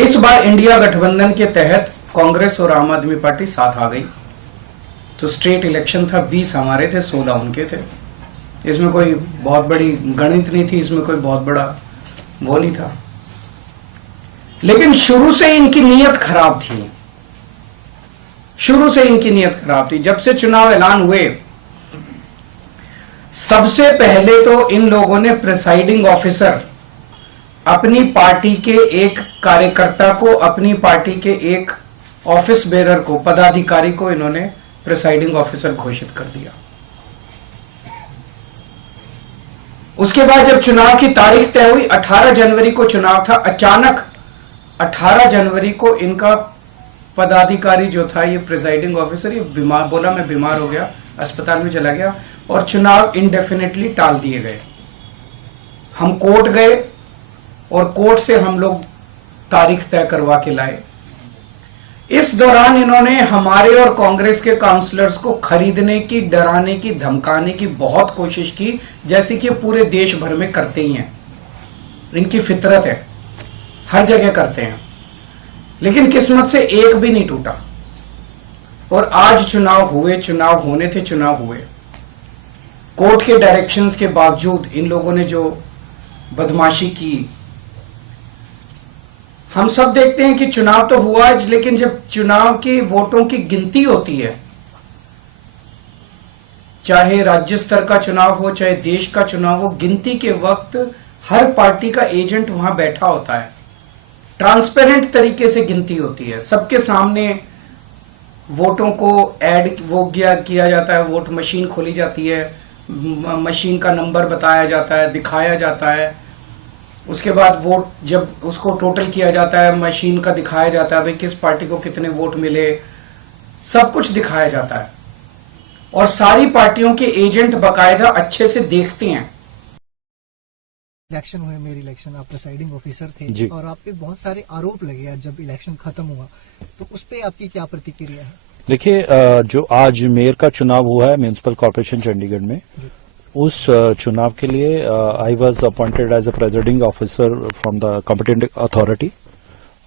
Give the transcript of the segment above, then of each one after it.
इस बार इंडिया गठबंधन के तहत कांग्रेस और आम आदमी पार्टी साथ आ गई। तो स्टेट इलेक्शन था, 20 हमारे थे, 16 उनके थे। इसमें कोई बहुत बड़ी गणित नहीं थी, इसमें कोई बहुत बड़ा वो नहीं था। लेकिन शुरू से इनकी नीयत खराब थी, शुरू से इनकी नीयत खराब थी। जब से चुनाव ऐलान हुए, सबसे पहले तो इन लोगों ने प्रिसाइडिंग ऑफिसर, अपनी पार्टी के एक कार्यकर्ता को, अपनी पार्टी के एक ऑफिस बेरर को, पदाधिकारी को इन्होंने प्रिसाइडिंग ऑफिसर घोषित कर दिया। उसके बाद जब चुनाव की तारीख तय हुई, 18 जनवरी को चुनाव था, अचानक 18 जनवरी को इनका पदाधिकारी जो था, ये प्रिसाइडिंग ऑफिसर, ये बीमार, बोला मैं बीमार हो गया, अस्पताल में चला गया और चुनाव इंडेफिनेटली टाल दिए गए। हम कोर्ट गए और कोर्ट से हम लोग तारीख तय करवा के लाए। इस दौरान इन्होंने हमारे और कांग्रेस के काउंसलर्स को खरीदने की, डराने की, धमकाने की बहुत कोशिश की, जैसे कि पूरे देश भर में करते ही हैं। इनकी फितरत है, हर जगह करते हैं। लेकिन किस्मत से एक भी नहीं टूटा और आज चुनाव हुए, चुनाव होने थे, चुनाव हुए। कोर्ट के डायरेक्शंस के बावजूद इन लोगों ने जो बदमाशी की, हम सब देखते हैं कि चुनाव तो हुआ, लेकिन जब चुनाव की वोटों की गिनती होती है, चाहे राज्य स्तर का चुनाव हो, चाहे देश का चुनाव हो, गिनती के वक्त हर पार्टी का एजेंट वहां बैठा होता है। ट्रांसपेरेंट तरीके से गिनती होती है, सबके सामने वोटों को ऐड वो किया जाता है, वोट मशीन खोली जाती है, मशीन का नंबर बताया जाता है, दिखाया जाता है। उसके बाद वोट जब उसको टोटल किया जाता है, मशीन का दिखाया जाता है भाई किस पार्टी को कितने वोट मिले, सब कुछ दिखाया जाता है। और सारी पार्टियों के एजेंट बकायदा अच्छे से देखते हैं। इलेक्शन हुए, मेरी इलेक्शन, आप प्रिसाइडिंग ऑफिसर थे और आप पे बहुत सारे आरोप लगे आज जब इलेक्शन खत्म हुआ, तो उस पे आपकी क्या प्रतिक्रिया है? देखिए, जो आज मेयर का चुनाव हुआ है म्यूनिसिपल कॉर्पोरेशन चंडीगढ़ में, उस चुनाव के लिए I was appointed as a presiding officer from the competent authority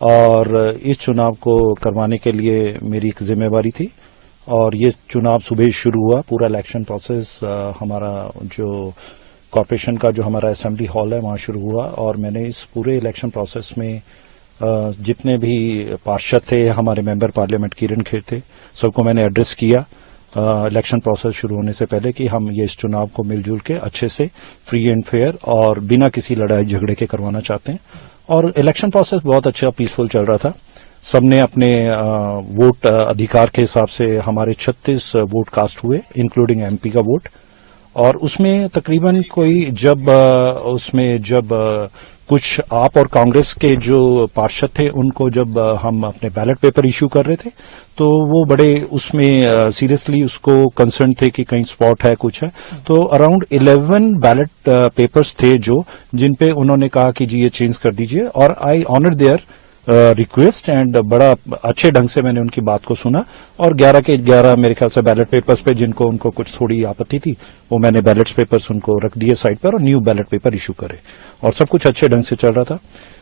और इस चुनाव को करवाने के लिए मेरी एक जिम्मेवारी थी। और ये चुनाव सुबह शुरू हुआ, पूरा इलेक्शन प्रोसेस हमारा जो कॉर्पोरेशन का जो हमारा असेंबली हॉल है वहां शुरू हुआ और मैंने इस पूरे इलेक्शन प्रोसेस में जितने भी पार्षद थे, हमारे मेंबर पार्लियामेंट किरण खेर थे, सबको मैंने एड्रेस किया इलेक्शन प्रोसेस शुरू होने से पहले कि हम ये इस चुनाव को मिलजुल के अच्छे से फ्री एंड फेयर और बिना किसी लड़ाई झगड़े के करवाना चाहते हैं। और इलेक्शन प्रोसेस बहुत अच्छा पीसफुल चल रहा था। सबने अपने वोट अधिकार के हिसाब से हमारे 36 वोट कास्ट हुए, इंक्लूडिंग एमपी का वोट। और उसमें तकरीबन कोई जब कुछ आप और कांग्रेस के जो पार्षद थे उनको जब हम अपने बैलेट पेपर इश्यू कर रहे थे तो वो बड़े उसमें सीरियसली उसको कंसर्न थे कि कहीं स्पॉट है, कुछ है। तो अराउंड 11 बैलेट पेपर्स थे जो जिन पे उन्होंने कहा कि जी ये चेंज कर दीजिए और I honour their request and बड़ा अच्छे ढंग से मैंने उनकी बात को सुना और 11 के 11 मेरे ख्याल से बैलेट पेपर्स पे जिनको उनको कुछ थोड़ी आपत्ति थी वो मैंने बैलेट पेपर्स उनको रख दिए साइड पर और न्यू बैलेट पेपर इशू करे और सब कुछ अच्छे ढंग से चल रहा था।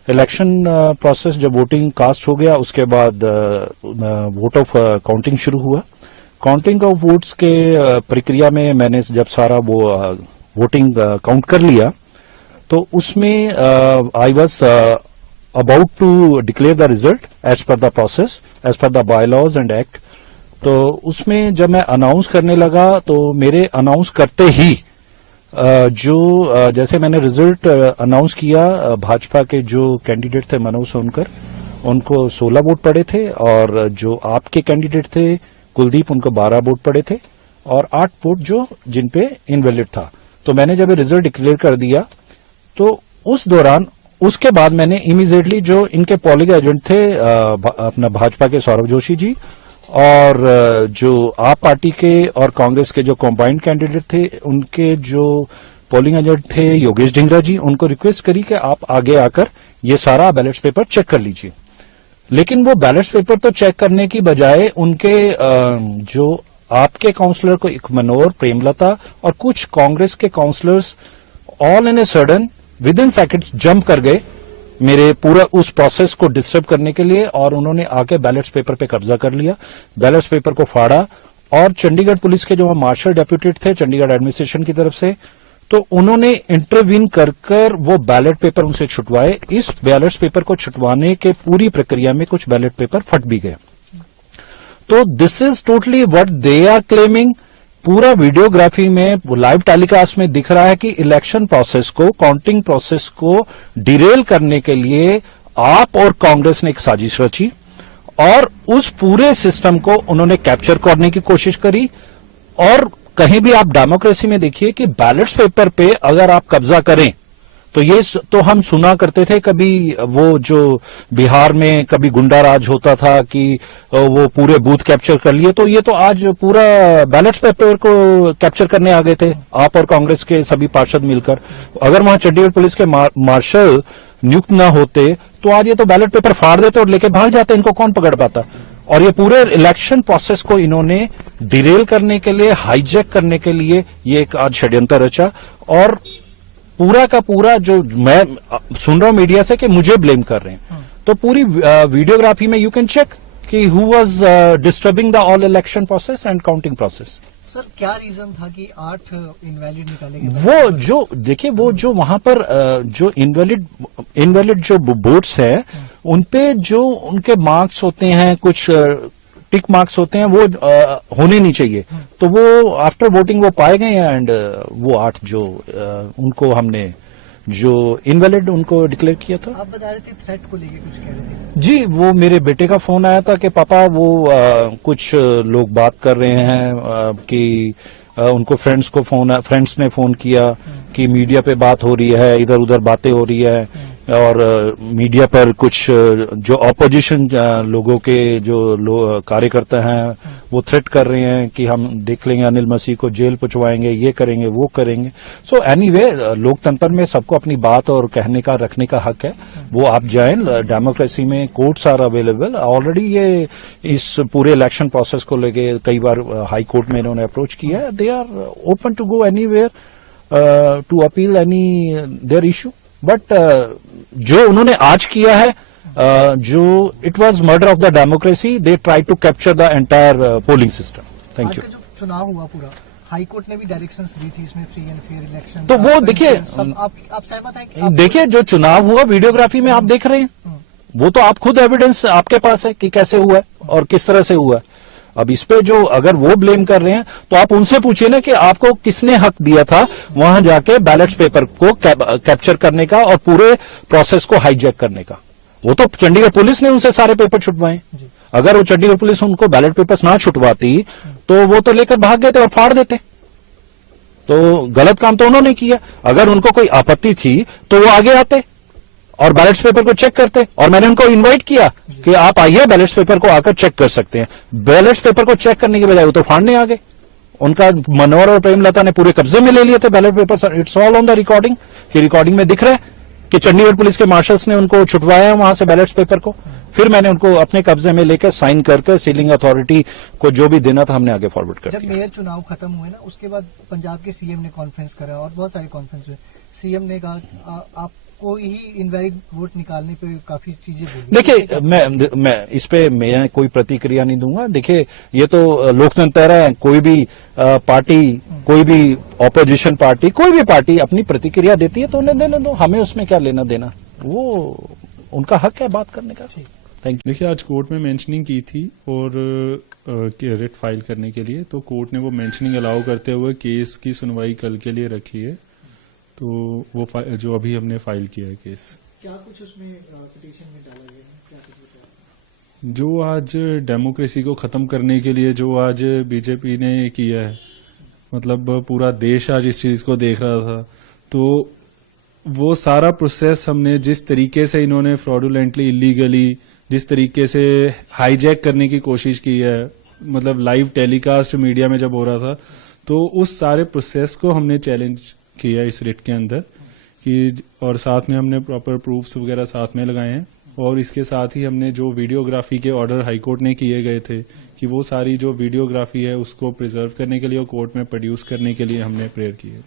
इलेक्शन प्रोसेस जब वोटिंग कास्ट हो गया उसके बाद वोट ऑफ काउंटिंग शुरू हुआ। काउंटिंग ऑफ वोट्स के प्रक्रिया में मैंने जब सारा वो वोटिंग काउंट कर लिया तो उसमें I was about to declare the result as per the process, as per the bylaws and act। तो उसमें जब मैं अनाउंस करने लगा तो मेरे अनाउंस करते ही जैसे मैंने रिजल्ट अनाउंस किया, भाजपा के जो कैंडिडेट थे मनोज सोनकर, उनको 16 वोट पड़े थे और जो आपके कैंडिडेट थे कुलदीप, उनको 12 वोट पड़े थे और 8 वोट जो जिन पे इनवैलिड था। तो मैंने जब रिजल्ट डिक्लेयर कर दिया तो उस दौरान उसके बाद मैंने इमीडिएटली जो इनके पोलिंग एजेंट थे अपना भाजपा के सौरभ जोशी जी और जो आप पार्टी के और कांग्रेस के जो कॉम्बाइंड कैंडिडेट थे उनके जो पोलिंग एजेंट थे योगेश ढिंगरा जी, उनको रिक्वेस्ट करी कि आप आगे आकर ये सारा बैलेट पेपर चेक कर लीजिए। लेकिन वो बैलेट पेपर तो चेक करने की बजाय उनके जो आपके काउंसलर को एक मनोहर, प्रेमलता और कुछ कांग्रेस के councillors all in a sudden within seconds jump कर गए मेरे पूरा उस प्रोसेस को डिस्टर्ब करने के लिए, और उन्होंने आके बैलेट्स पेपर पे कब्जा कर लिया, बैलेट्स पेपर को फाड़ा। और चंडीगढ़ पुलिस के जो मार्शल डेप्यूटेड थे चंडीगढ़ एडमिनिस्ट्रेशन की तरफ से, तो उन्होंने इंटरवीन कर वो बैलेट पेपर उनसे छुटवाए। इस बैलेट पेपर को छुटवाने के पूरी प्रक्रिया में कुछ बैलेट पेपर फट भी गए। तो this is totally what they are claiming. पूरा वीडियोग्राफी में लाइव टेलीकास्ट में दिख रहा है कि इलेक्शन प्रोसेस को, काउंटिंग प्रोसेस को डिरेल करने के लिए आप और कांग्रेस ने एक साजिश रची और उस पूरे सिस्टम को उन्होंने कैप्चर करने की कोशिश करी। और कहीं भी आप डेमोक्रेसी में देखिए कि बैलेट्स पेपर पे अगर आप कब्जा करें तो ये तो हम सुना करते थे, कभी वो जो बिहार में कभी गुंडा राज होता था कि वो पूरे बूथ कैप्चर कर लिए, तो ये तो आज पूरा बैलेट पेपर को कैप्चर करने आ गए थे आप और कांग्रेस के सभी पार्षद मिलकर। अगर वहां चंडीगढ़ पुलिस के मार्शल नियुक्त न होते तो आज ये तो बैलेट पेपर फाड़ देते और लेके भाग जाते, इनको कौन पकड़ पाता। और ये पूरे इलेक्शन प्रोसेस को इन्होंने डिरेल करने के लिए, हाईजैक करने के लिए ये एक आज षड्यंत्र रचा। और पूरा का पूरा जो मैं सुन रहा हूं मीडिया से कि मुझे ब्लेम कर रहे हैं, तो पूरी वीडियोग्राफी में यू कैन चेक कि who was disturbing the all election process and counting process. Sir क्या रीजन था कि 8 इनवैलिड निकाले गए? वो जो देखिए, वो जो वहां पर जो इनवैलिड जो वोट्स है उनपे जो उनके मार्क्स होते हैं, कुछ टिक मार्क्स होते हैं, वो होने नहीं चाहिए, तो वो आफ्टर वोटिंग वो पाए गए हैं। एंड वो 8 जो उनको हमने जो इनवैलिड उनको डिक्लेयर किया था। आप बता रहे थे थ्रेट को लेके कुछ कह रहे थे। जी, वो मेरे बेटे का फोन आया था कि पापा वो कुछ लोग बात कर रहे हैं कि उनको फ्रेंड्स ने फोन किया कि मीडिया पे बात हो रही है, इधर उधर बातें हो रही है, और मीडिया पर कुछ जो ऑपोजिशन लोगों के जो कार्यकर्ता हैं वो थ्रेट कर रहे हैं कि हम देख लेंगे, अनिल मसीह को जेल पहुंचवाएंगे, ये करेंगे वो करेंगे। सो एनीवे, लोकतंत्र में सबको अपनी बात और कहने का, रखने का हक है। वो आप जाएं, डेमोक्रेसी में कोर्ट्स आर अवेलेबल। ऑलरेडी ये इस पूरे इलेक्शन प्रोसेस को लेके कई बार हाई कोर्ट में इन्होंने अप्रोच किया है। They are open to go anywhere to appeal any their issue. But जो उन्होंने आज किया है, जो it was murder of the democracy, they try to capture the entire polling system. Thank you. जो चुनाव हुआ पूरा, हाई कोर्ट ने भी डायरेक्शंस दी थी इसमें फ्री एंड फेयर इलेक्शन, तो वो देखिए, आप सहमत हैं कि देखिए जो चुनाव हुआ वीडियोग्राफी में आप देख रहे हैं, वो तो आप खुद एविडेंस आपके पास है कि कैसे हुआ है और किस तरह से हुआ है। अब इस पे जो अगर वो ब्लेम कर रहे हैं तो आप उनसे पूछिए ना कि आपको किसने हक दिया था वहां जाके बैलेट पेपर को कैप्चर करने का और पूरे प्रोसेस को हाईजैक करने का। वो तो चंडीगढ़ पुलिस ने उनसे सारे पेपर छुटवाए। अगर वो चंडीगढ़ पुलिस उनको बैलेट पेपर्स ना छुटवाती तो वो तो लेकर भाग गए थे और फाड़ देते। तो गलत काम तो उन्होंने किया। अगर उनको कोई आपत्ति थी तो वो आगे आते और बैलेट पेपर को चेक करते। और मैंने उनको इनवाइट किया कि आप आइए, बैलेट पेपर को आकर चेक कर सकते हैं। बैलेट पेपर को चेक करने के बजाय वो तो फाड़ने आ गए। उनका मनोहर और प्रेमलता ने पूरे कब्जे में ले लिए थे ballot paper. It's all on the recording, कि रिकॉर्डिंग में दिख रहा है कि चंडीगढ़ पुलिस के मार्शल्स ने उनको छुटवाया वहां से बैलेट पेपर को। फिर मैंने उनको अपने कब्जे में लेकर साइन करके सीलिंग अथॉरिटी को जो भी देना था हमने आगे फॉरवर्ड कर दिया। जब मेयर चुनाव खत्म हुए ना, उसके बाद पंजाब के सीएम ने कॉन्फ्रेंस करा और बहुत सारे कॉन्फ्रेंस हुए। सीएम ने कहा आपको ही इनवैलिड वोट निकालने पे काफी चीजें बोली। देखिए, मैं इस पे मैं कोई प्रतिक्रिया नहीं दूंगा। देखिए, ये तो लोकतंत्र है। कोई भी पार्टी, कोई भी ऑपोजिशन पार्टी, कोई भी पार्टी अपनी प्रतिक्रिया देती है तो उन्हें देने दो, हमें उसमें क्या लेना देना। वो उनका हक है बात करने का। Thank you. देखिए, आज कोर्ट में मेंशनिंग की थी और रिट फाइल करने के लिए, तो कोर्ट ने वो मेंशनिंग अलाउ करते हुए केस की सुनवाई कल के लिए रखी है। तो वो जो अभी हमने फाइल किया है केस, क्या कुछ उसमें पिटीशन में डाला गया है, क्या कुछ बताया? जो आज डेमोक्रेसी को खत्म करने के लिए जो आज बीजेपी ने किया है, मतलब पूरा देश आज इस चीज को देख रहा था, तो वो सारा प्रोसेस हमने जिस तरीके से इन्होंने फ्रॉडुलेंटली, इलीगली, जिस तरीके से हाईजैक करने की कोशिश की है, मतलब लाइव टेलीकास्ट मीडिया में जब हो रहा था, तो उस सारे प्रोसेस को हमने चैलेंज किया इस रिट के अंदर कि, और साथ में हमने प्रॉपर प्रूफ्स वगैरह साथ में लगाए हैं। और इसके साथ ही हमने जो वीडियोग्राफी के ऑर्डर हाईकोर्ट ने किए गए थे कि वो सारी जो वीडियोग्राफी है उसको प्रिजर्व करने के लिए और कोर्ट में प्रोड्यूस करने के लिए हमने प्रेयर की है।